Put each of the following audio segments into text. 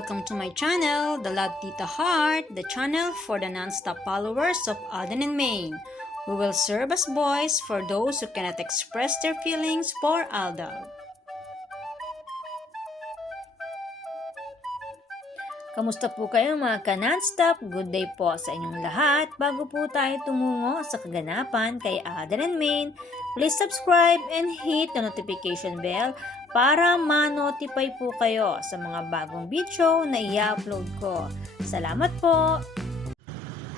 welcome to my channel, The Love Tita Heart, the channel for the non-stop followers of Alden and Maine, who will serve as voice for those who cannot express their feelings for Aldab. Kamusta po kayo mga ka-non-stop? Good day po sa inyong lahat. Bago po tayo tumungo sa kaganapan kay Alden and Maine, please subscribe and hit the notification bell para ma-notify po kayo sa mga bagong video na i-upload ko. Salamat po!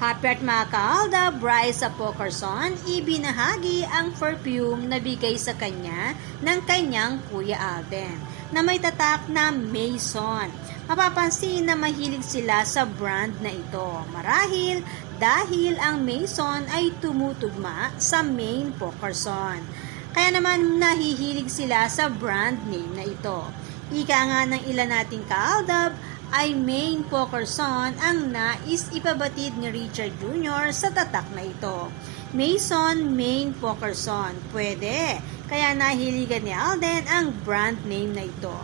Happy at mga ka-Aldab, Bryce Apocarson, ibinahagi ang perfume na bigay sa kanya ng kanyang Kuya Alden na may tatak na Maison. Mapapansin na mahilig sila sa brand na ito. Marahil dahil ang Maison ay tumutugma sa Maine Pocarson. Kaya naman nahihilig sila sa brand name na ito. Ika nga ng ilan nating ka-Aldab ay Maine Pocarson ang nais ipabatid ni Richard Jr. sa tatak na ito. Maison Maine Pocarson, pwede. Kaya nahiligan ni Alden ang brand name na ito.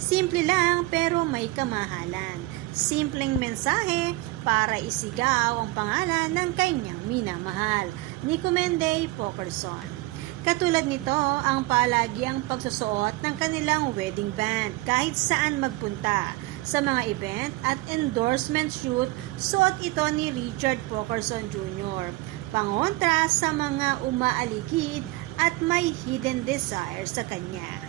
Simple lang pero may kamahalan. Simpleng mensahe para isigaw ang pangalan ng kanyang minamahal, Nico Menday Pocarson. Katulad nito ang palagiang pagsusuot ng kanilang wedding band kahit saan magpunta. Sa mga event at endorsement shoot, suot ito ni Richard Pocarson Jr. Pangontra sa mga umaaligid at may hidden desire sa kanya.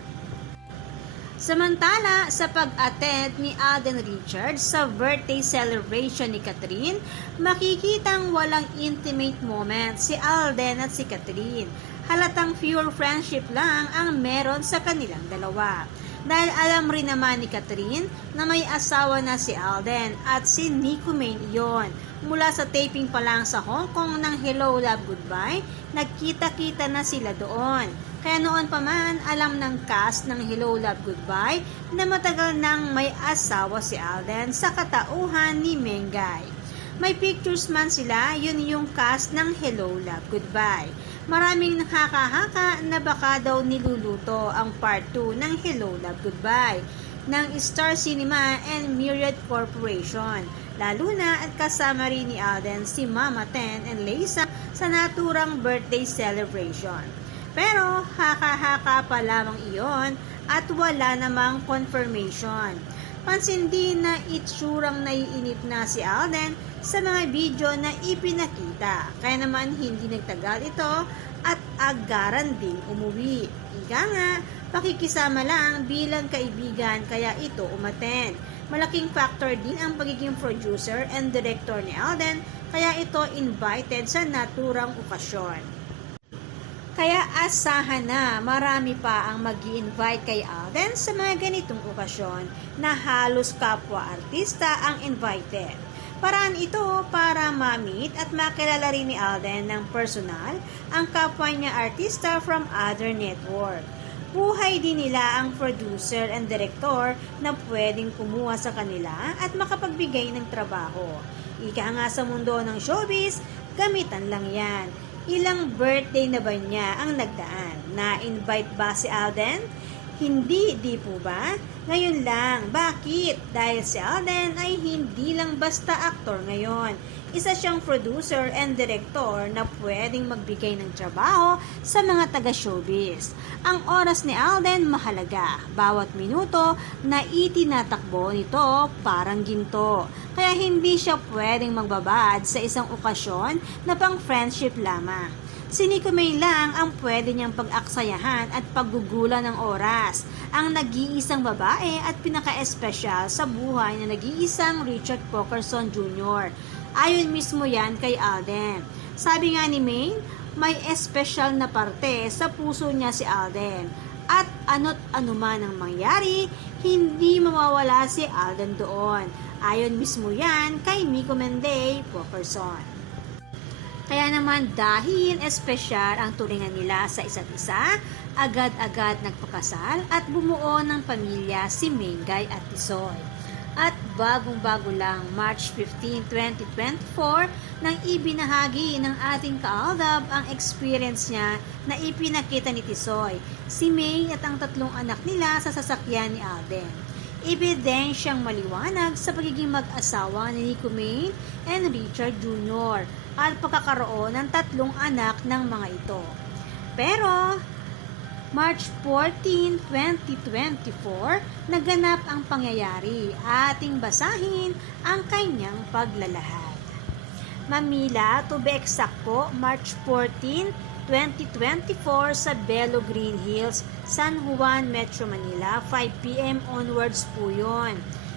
Samantala, sa pag-attend ni Alden Richards sa birthday celebration ni Catherine, makikitang walang intimate moment si Alden at si Catherine. Halatang pure friendship lang ang meron sa kanilang dalawa. Dahil alam rin naman ni Catherine na may asawa na si Alden at si Nico Maine iyon. Mula sa taping pa lang sa Hong Kong ng Hello Love Goodbye, nagkita-kita na sila doon. Kaya noon pa man alam ng cast ng Hello Love Goodbye na matagal nang may asawa si Alden sa katauhan ni Mengay. May pictures man sila, yun yung cast ng Hello Love Goodbye. Maraming nakakahaka na baka daw niluluto ang part 2 ng Hello Love Goodbye ng Star Cinema and Myriad Corporation. Lalo na at kasama rin ni Alden si Mama Ten and Lisa sa naturang birthday celebration. Pero haka-haka pa lamang iyon at wala namang confirmation. Pansin din na itsurang naiinip na si Alden sa mga video na ipinakita. Kaya naman hindi nagtagal ito at agaran ding umuwi. Ika nga, pakikisama lang bilang kaibigan kaya ito umaten. Malaking factor din ang pagiging producer and director ni Alden kaya ito invited sa naturang okasyon. Kaya asahan na marami pa ang mag-i-invite kay Alden sa mga ganitong okasyon na halos kapwa-artista ang invited. Paraan ito para ma-meet at makilala rin ni Alden ng personal ang kapwa niya artista from other network. Buhay din nila ang producer and director na pwedeng kumuha sa kanila at makapagbigay ng trabaho. Ika nga sa mundo ng showbiz, gamitan lang yan. Ilang birthday na ba niya ang nagdaan? Na-invite ba si Alden? Hindi, di po ba? Ngayon lang. Bakit? Dahil si Alden ay hindi lang basta aktor ngayon. Isa siyang producer and director na pwedeng magbigay ng trabaho sa mga taga-showbiz. Ang oras ni Alden mahalaga. Bawat minuto na itinatakbo nito parang ginto. Kaya hindi siya pwedeng magbabad sa isang okasyon na pang friendship lamang. Si Nico Maine lang ang pwede niyang pag-aksayahan at paggugulan ng oras. Ang nag-iisang babae at pinaka-espesyal sa buhay na nag-iisang Richard Pocarson Jr. Ayon mismo yan kay Alden. Sabi nga ni Maine, may espesyal na parte sa puso niya si Alden. At ano't anuman ang mangyari, hindi mawawala si Alden doon. Ayon mismo yan kay Nico Menday Pocarson. Kaya naman dahil espesyal ang turingan nila sa isa't isa, agad-agad nagpakasal at bumuo ng pamilya si Mengay at Tisoy. At bagong-bago lang March 15, 2024 nang ibinahagi ng ating ka-Aldab ang experience niya na ipinakita ni Tisoy, si May at ang tatlong anak nila sa sasakyan ni Alden. ebidensyang maliwanag sa pagiging mag-asawa ni Nico Maine and Richard Jr. at pagkakaroon ng 3 anak ng mga ito. Pero, March 14, 2024, naganap ang pangyayari. Ating basahin ang kanyang paglalahad. Mamila, to be exact po, March 14, 2024 sa Belo Green Hills, San Juan, Metro Manila, 5 p.m. onwards po yun.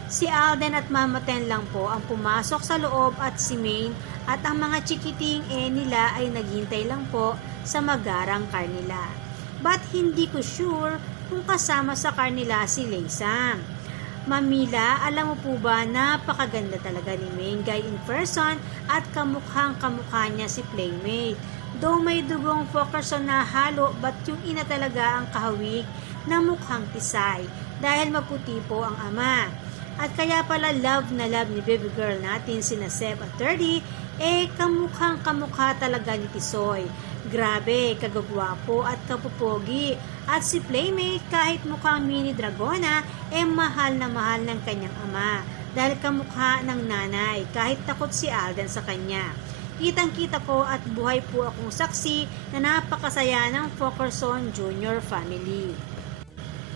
Si Alden at Mama Ten lang po ang pumasok sa loob at si Maine at ang mga chikiting nila ay naghintay lang po sa magarang car nila. But hindi ko sure kung kasama sa car nila si Leysam. Mamila, alam mo po ba, napakaganda talaga ni Maine Guy in person at kamukhang-kamukha niya si Playmate. Though may dugong Fulkerson na halo, but yung ina talaga ang kahawig na mukhang tisay dahil maputi po ang ama. At kaya pala love na love ni baby girl natin si Seb at 30, kamukhang-kamukha talaga ni Tisoy. Grabe, kagagwapo at kapupogi. At si Playmate, kahit mukhang mini dragona, mahal na mahal ng kanyang ama dahil kamukha ng nanay, kahit takot si Alden sa kanya. Kitang-kita ko at buhay po akong saksi na napakasaya ng Fulkerson Jr. family.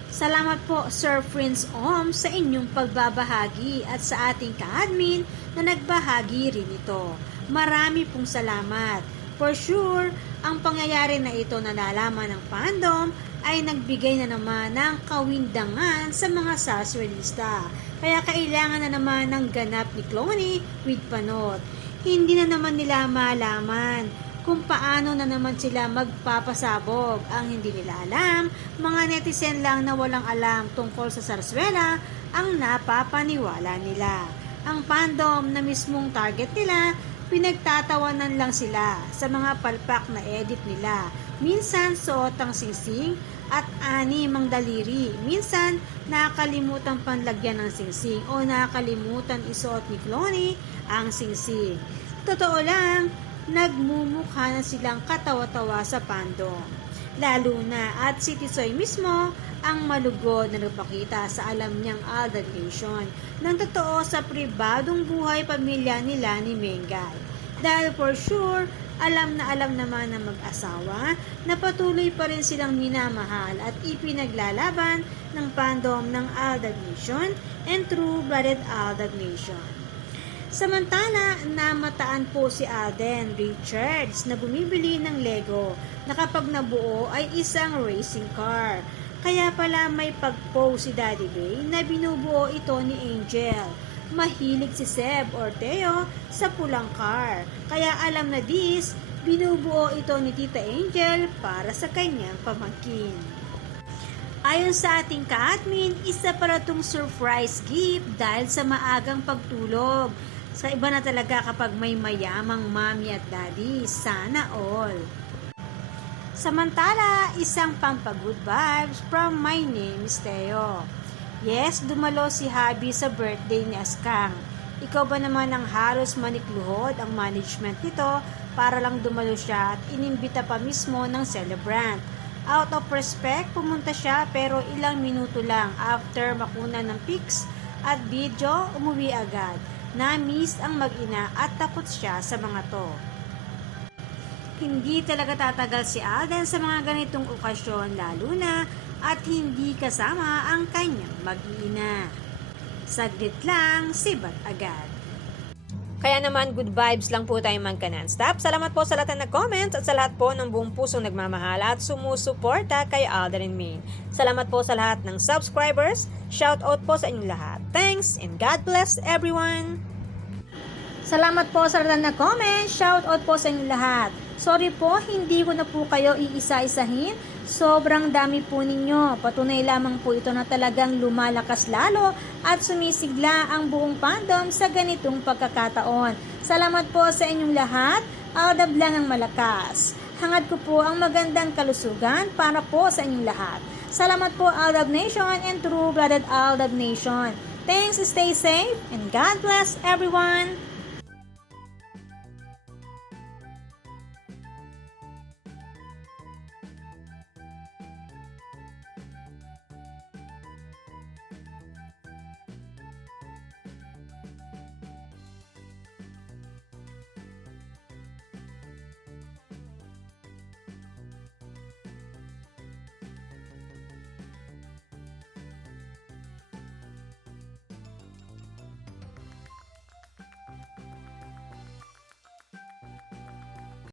Salamat po Sir Prince Om sa inyong pagbabahagi at sa ating ka-admin na nagbahagi rin ito. Marami pong salamat. For sure, ang pangyayari na ito na nalaman ng fandom ay nagbigay na naman ng kawindangan sa mga sarsuelista. Kaya kailangan na naman ng ganap ni Cloney with Panot. Hindi na naman nila malaman kung paano na naman sila magpapasabog. Ang hindi nila alam, mga netizen lang na walang alam tungkol sa sarsuela ang napapaniwala nila. Ang fandom na mismong target nila, pinagtatawanan lang sila sa mga palpak na edit nila. Minsan suot ang singsing at ani mang daliri. Minsan nakalimutan panlagyan ng singsing o nakalimutan isuot ni Cloney ang singsing. Totoo lang, nagmumukha na silang katawa-tawa sa fandom. Lalo na at si Tisoy mismo ang malugod na nagpakita sa alam niyang Alden Nation ng totoo sa pribadong buhay pamilya nila ni Mengay. Dahil for sure, alam naman ng mag-asawa na patuloy pa rin silang minamahal at ipinaglalaban ng fandom ng Alden Nation and true-blooded Alden Nation. Samantala, namataan po si Alden Richards na bumibili ng Lego na kapag nabuo ay isang racing car. Kaya pala may pag-post si Daddy Bay na binubuo ito ni Angel. Mahilig si Seb or Theo sa pulang car. Kaya alam na this, binubuo ito ni Tita Angel para sa kanyang pamangkin. Ayon sa ating ka-admin, isa para itong surprise gift dahil sa maagang pagtulog. Sa iba na talaga kapag may mayamang mommy at daddy, sana all. Samantala, isang pampagood vibes from my name is Theo. Yes, dumalo si Habi sa birthday ni Askang. Ikaw ba naman ang halos manikluhod ang management nito para lang dumalo siya at inimbita pa mismo ng celebrant. Out of respect, pumunta siya pero ilang minuto lang after makuna ng pics at video, umuwi agad. Na-miss ang mag-ina at takot siya sa mga to. Hindi talaga tatagal si Alden sa mga ganitong okasyon lalo na at hindi kasama ang kanyang mag-ina. Saglit lang, sibat agad. Kaya naman, good vibes lang po tayo magka non-stop. Salamat po sa lahat na nag-comments at sa lahat po ng buong pusong nagmamahal at sumusuporta kay Alden and Maine. Salamat po sa lahat ng subscribers. Shout out po sa inyong lahat. Thanks and God bless everyone! Salamat po sa lahat na comment. Shout out po sa inyong lahat. Sorry po, hindi ko na po kayo iisa-isahin. Sobrang dami po ninyo. Patunay lamang po ito na talagang lumalakas lalo at sumisigla ang buong fandom sa ganitong pagkakataon. Salamat po sa inyong lahat. Aldab lang ang malakas. Hangad ko po ang magandang kalusugan para po sa inyong lahat. Salamat po Aldab Nation and true-blooded Aldab Nation. Thanks, stay safe, and God bless everyone!